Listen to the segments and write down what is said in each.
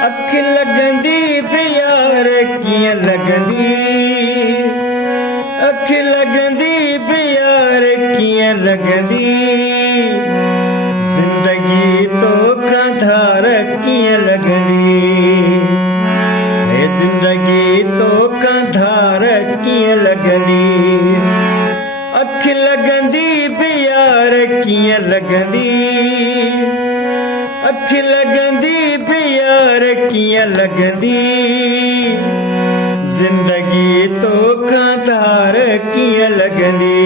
अख लगंदी प्यार कियां लगंदी, अख लगंदी प्यार कियां लगंदी, जिंदगी तो कंधार कियां लगंदी, जिंदगी तो कंधार कियां लगंदी, अख लगंदी प्यार कियां लगंदी, अख लगंदी प्यार कियां लगंदी, जिंदगी तो कंधार कियां लगंदी,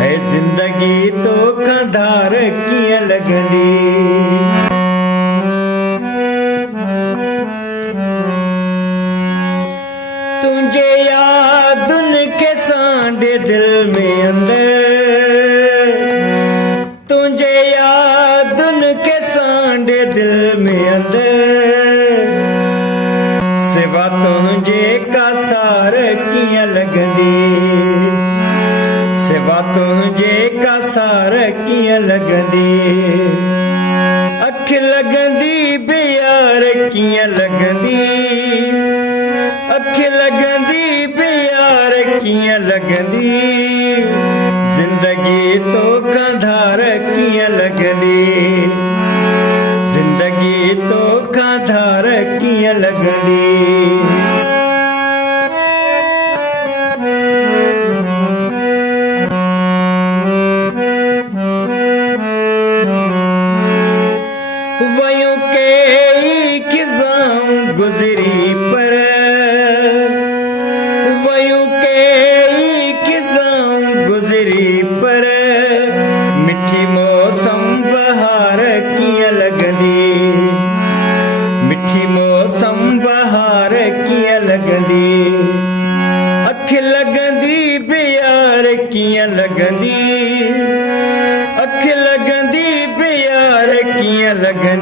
है जिंदगी तो कंधार कियां लगंदी। तुझे याद उनके सांडे दिल में अंदर, तुझे याद उनके सांडे दिल में अंदर, सिवा तुझे का सार कियां लगंदी, सिवा तुझे का सार कियां लगंदी, अख लगंदी प्यार कियां लगंदी, अख लगंदी प्यार कियां लगंदी, जिंदगी तो कंधार कियां लगंदी, जिंदगी तो कंधार कियां लगंदी। वयों के खिज़ां गुजरी पर, वयों के खिज़ां गुजरी पर, मिठी मौसम बहार कियां लगंदी, मिठी मौसम बहार कियां लगंदी, अख लगंदी प्यार कियां लगंदी, अख लगंदी प्यार कियां लगंदी,